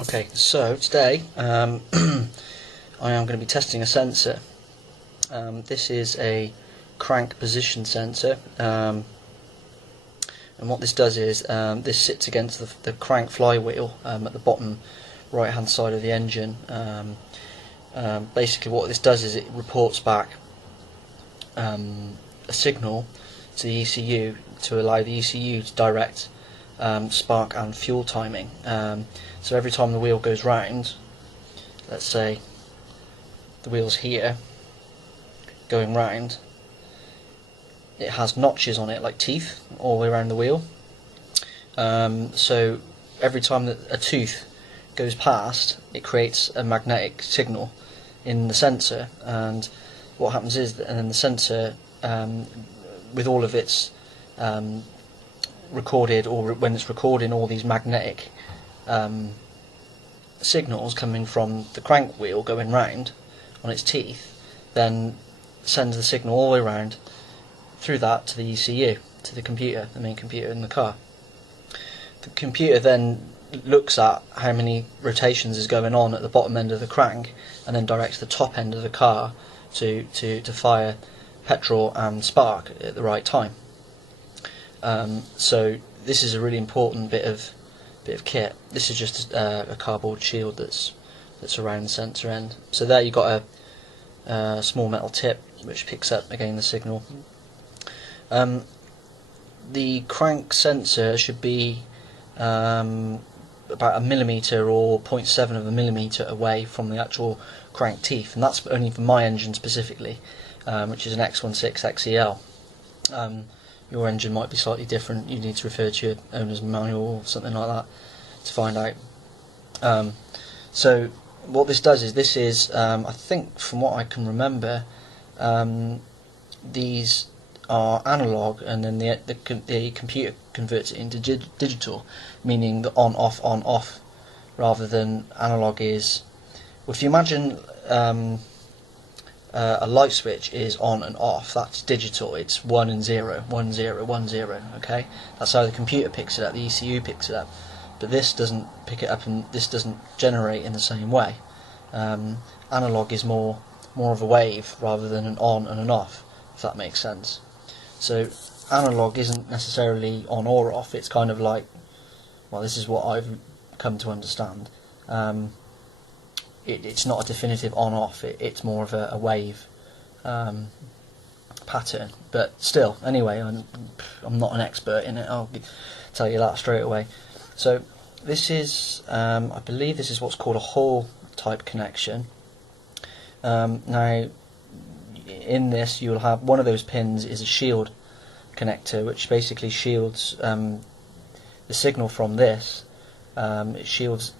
Okay, so today I am going to be testing a sensor. This is a crank position sensor, and what this does is this sits against the crank flywheel at the bottom right hand side of the engine. Basically what this does is it reports back a signal to the ECU to allow the ECU to direct spark and fuel timing. So every time the wheel goes round, let's say the wheel's here going round, it has notches on it like teeth all the way around the wheel. So every time that a tooth goes past, it creates a magnetic signal in the sensor, and what happens is that, and then the sensor with all of its recorded, or when it's recording all these magnetic signals coming from the crank wheel going round on its teeth, then sends the signal all the way around through that to the ECU, to the computer, the main computer in the car. The computer then looks at how many rotations is going on at the bottom end of the crank, and then directs the top end of the car to fire petrol and spark at the right time. So this is a really important bit of kit. This is just a cardboard shield that's around the sensor end. So there you've got a small metal tip which picks up again the signal. The crank sensor should be about 1 millimeter or 0.7 of a millimeter away from the actual crank teeth, and that's only for my engine specifically, which is an X16XEL. Your engine might be slightly different. You need to refer to your owner's manual or something like that to find out. So what this does is, this is, I think from what I can remember, these are analog, and then the computer converts it into digital, meaning the on off, rather than analog is, well, if you imagine a light switch is on and off, that's digital. It's 1 and 0, 1 0 1 0. Okay, that's how the computer picks it up, the ECU picks it up, but this doesn't pick it up, and this doesn't generate in the same way. Analog is more of a wave rather than an on and an off, if that makes sense. So analog isn't necessarily on or off. It's kind of like, well, this is what I've come to understand. It's not a definitive on-off. It's more of a wave pattern. But still, anyway, I'm not an expert in it. I'll tell you that straight away. So this is, I believe this is what's called a Hall type connection. Now, in this you'll have one of those pins is a shield connector, which basically shields the signal from this. It shields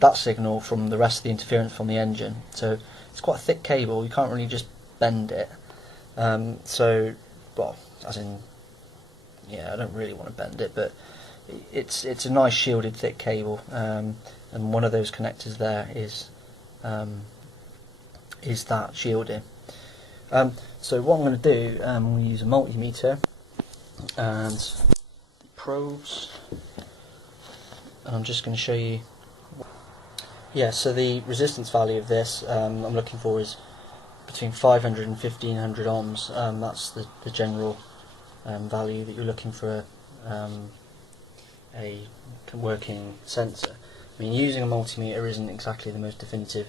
that signal from the rest of the interference from the engine. So it's quite a thick cable. You can't really just bend it. So, well, as in, yeah, I don't really want to bend it, but it's a nice shielded thick cable. And one of those connectors there is that shielding. So what I'm going to do, I'm going to use a multimeter and probes, and I'm just going to show you. Yeah, so the resistance value of this I'm looking for is between 500 and 1500 ohms. That's the general value that you're looking for a working sensor. I mean, using a multimeter isn't exactly the most definitive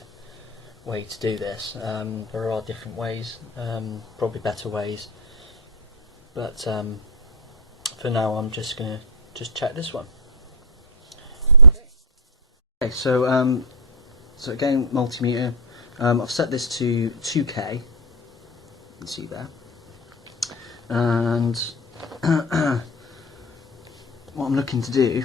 way to do this. There are different ways, probably better ways, but for now I'm just going to check this one. Okay, so again, multimeter. I've set this to 2K. You can see there, and what I'm looking to do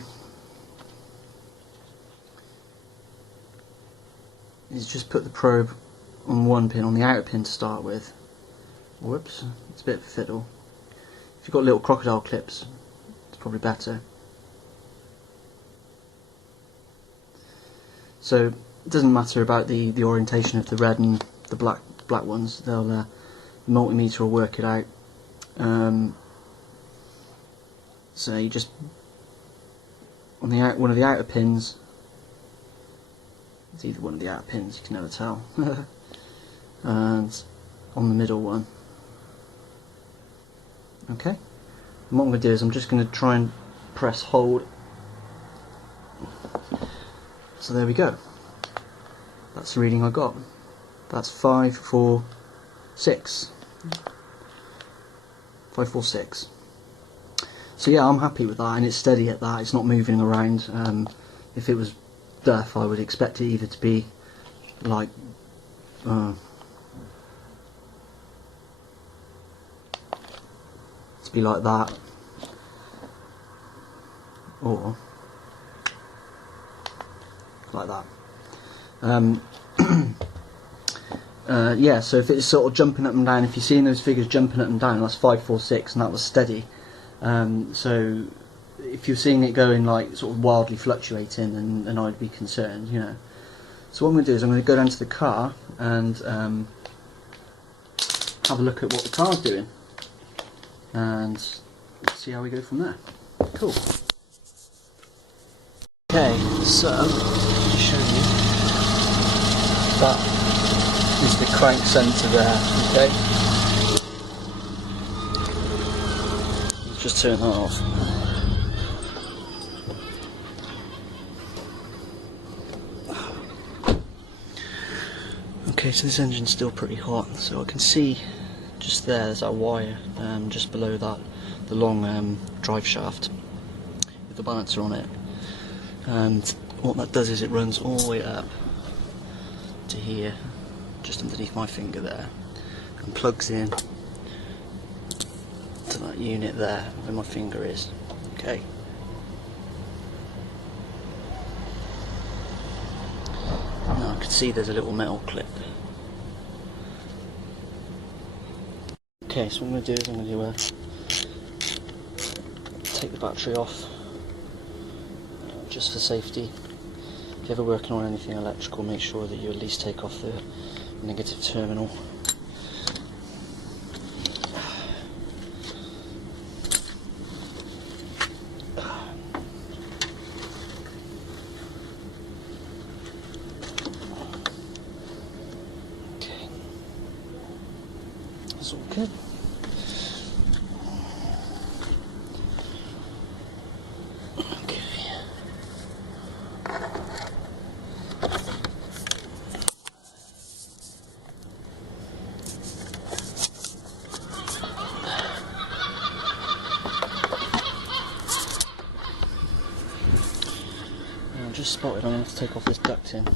is just put the probe on one pin, on the outer pin to start with. Whoops, it's a bit of a fiddle. If you've got little crocodile clips, it's probably better. So it doesn't matter about the orientation of the red and the black ones. They'll the multimeter will work it out. So you just on the one of the outer pins, It's either one of the outer pins, you can never tell. And on the middle one. Okay. And what I'm going to do is I'm just going to try and press hold. So there we go. That's the reading I got. That's 546. 546. So yeah, I'm happy with that, and it's steady at that. It's not moving around. If it was duff, I would expect it either to be like to be like that, or like that. Yeah, so if it's sort of jumping up and down, if you're seeing those figures jumping up and down, that's 546, and that was steady. So if you're seeing it going like sort of wildly fluctuating, then I'd be concerned, you know. So what I'm going to do is I'm going to go down to the car and have a look at what the car's doing, and see how we go from there. Cool. Okay, so I'll show you. That is the crank centre there, okay? Let's just turn that off. Okay, so this engine's still pretty hot, so I can see just there's that wire just below that, the long drive shaft with the balancer on it, and what that does is it runs all the way up to here, just underneath my finger there, and plugs in to that unit there where my finger is. Okay. Now I can see there's a little metal clip. Okay, so what I'm going to do is I'm going to take the battery off, just for safety. If you're ever working on anything electrical, make sure that you at least take off the negative terminal. Okay, that's all good. I've just spotted I'm going to have to take off this ducting.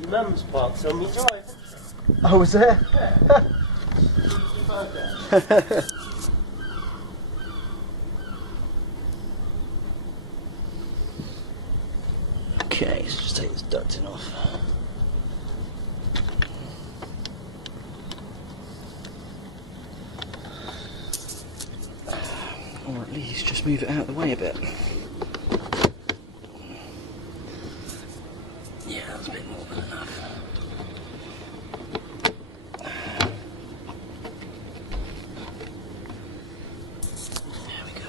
Your mum's parked on me drive. Oh, was there? Okay, so just take this ducting off. Or at least just move it out of the way a bit. Yeah, that's a bit more than enough. There we go.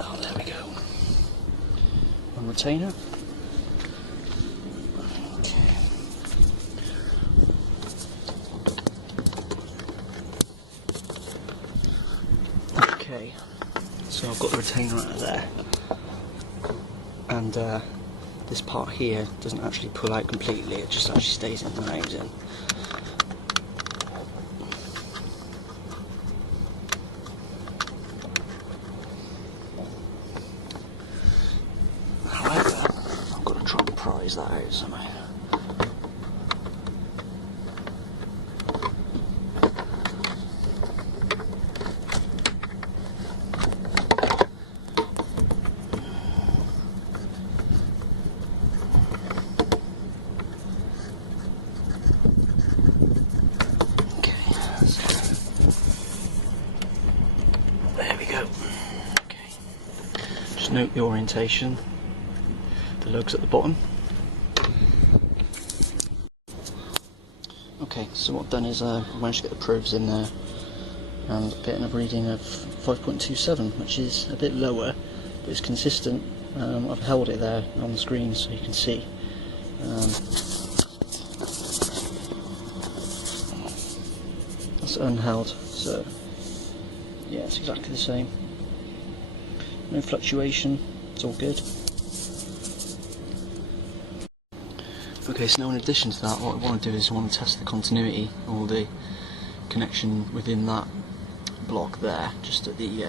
Oh, there we go. One retainer. Okay, so I've got the retainer out of there, and this part here doesn't actually pull out completely, it just actually stays in the housing. However, I've got to try and prise that out somehow. note the orientation, the lugs at the bottom. Okay, so what I've done is I managed to get the probes in there and getting a reading of 5.27, which is a bit lower, but it's consistent. I've held it there on the screen so you can see. That's unheld, so yeah, it's exactly the same. No fluctuation, it's all good. Okay, so now in addition to that, what I want to do is I want to test the continuity, or the connection within that block there, just at the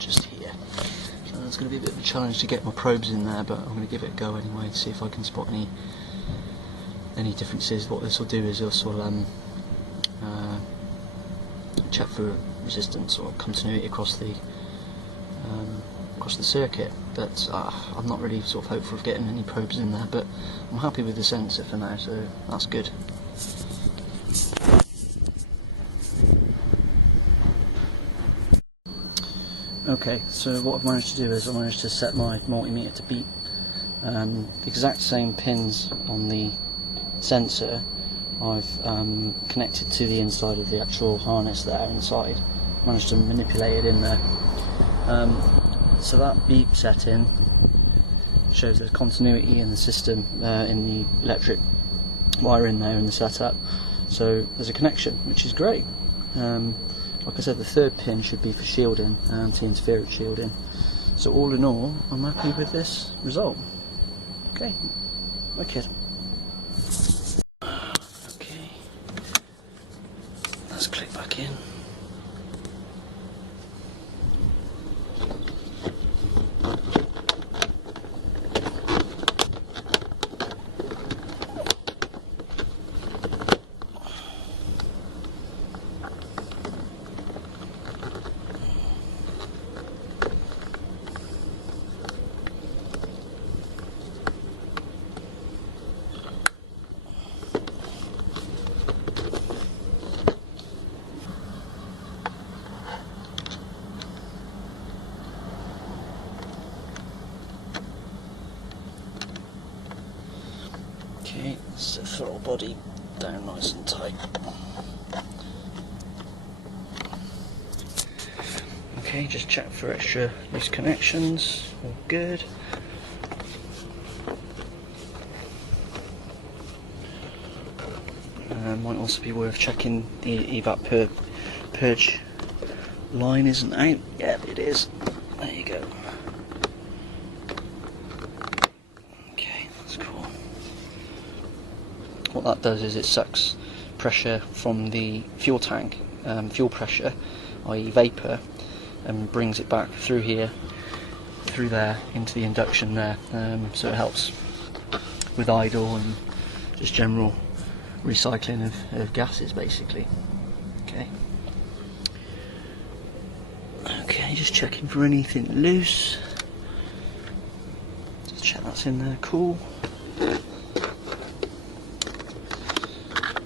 just here. So it's going to be a bit of a challenge to get my probes in there, but I'm going to give it a go anyway to see if I can spot any differences. What this will do is this will check for resistance or continuity across the circuit, but I'm not really sort of hopeful of getting any probes in there, but I'm happy with the sensor for now, so that's good. Okay, so what I've managed to do is I managed to set my multimeter to beat the exact same pins on the sensor. I've connected to the inside of the actual harness there inside, managed to manipulate it in there. So that beep setting shows there's continuity in the system, in the electric wire in there in the setup. So there's a connection, which is great. Like I said, the third pin should be for shielding, anti-interference shielding. So all in all, I'm happy with this result. Okay, wicked. Okay, let's click back in. Okay, so throttle body down nice and tight. Okay, just check for extra loose connections, all good. Might also be worth checking the evap purge line isn't out. Yeah, it is. There you go. Okay, that's cool. What that does is it sucks pressure from the fuel tank, fuel pressure, i.e. vapour, and brings it back through here, through there, into the induction there. So it helps with idle and just general recycling of gases, basically. Okay, just checking for anything loose. Just check that's in there, cool.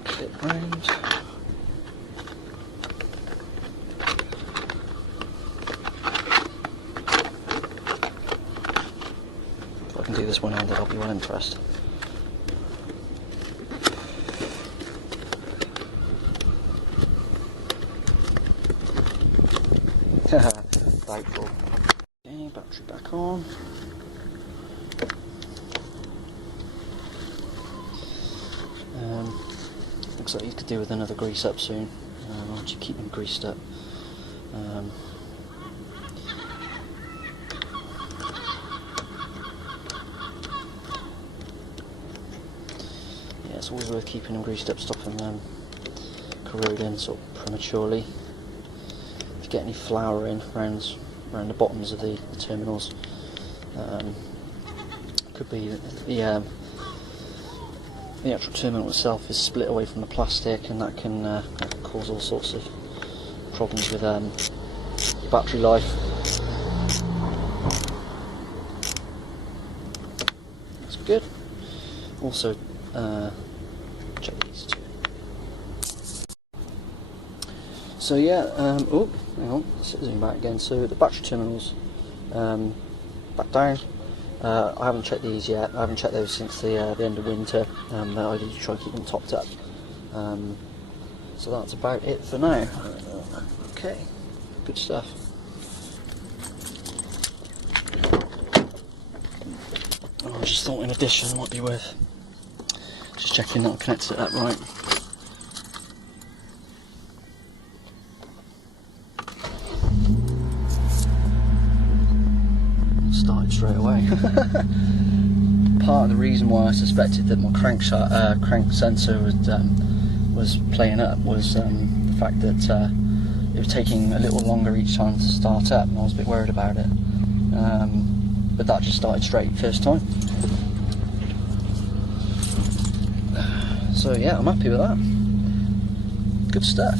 Clip round. If I can do this one-handed, I'll be well impressed. Doubtful. Okay, battery back on. Looks like you could do with another grease up soon. I'll just keep them greased up. Yeah, it's always worth keeping them greased up, stopping them corroding sort of prematurely. If you get any flouring around the bottoms of the terminals, could be the actual terminal itself is split away from the plastic, and that can cause all sorts of problems with your battery life. That's good. Also, check these two. So yeah, oh, hang on, let's zoom back again. So the battery terminals back down. I haven't checked these yet. I haven't checked those since the end of winter. I do try and keep them topped up. So that's about it for now. Okay, good stuff. I just thought in addition it might be worth just checking that I connected it up right. Started straight away. Part of the reason why I suspected that my crank sensor was playing up was the fact that it was taking a little longer each time to start up, and I was a bit worried about it. But that just started straight first time. So yeah, I'm happy with that. Good stuff.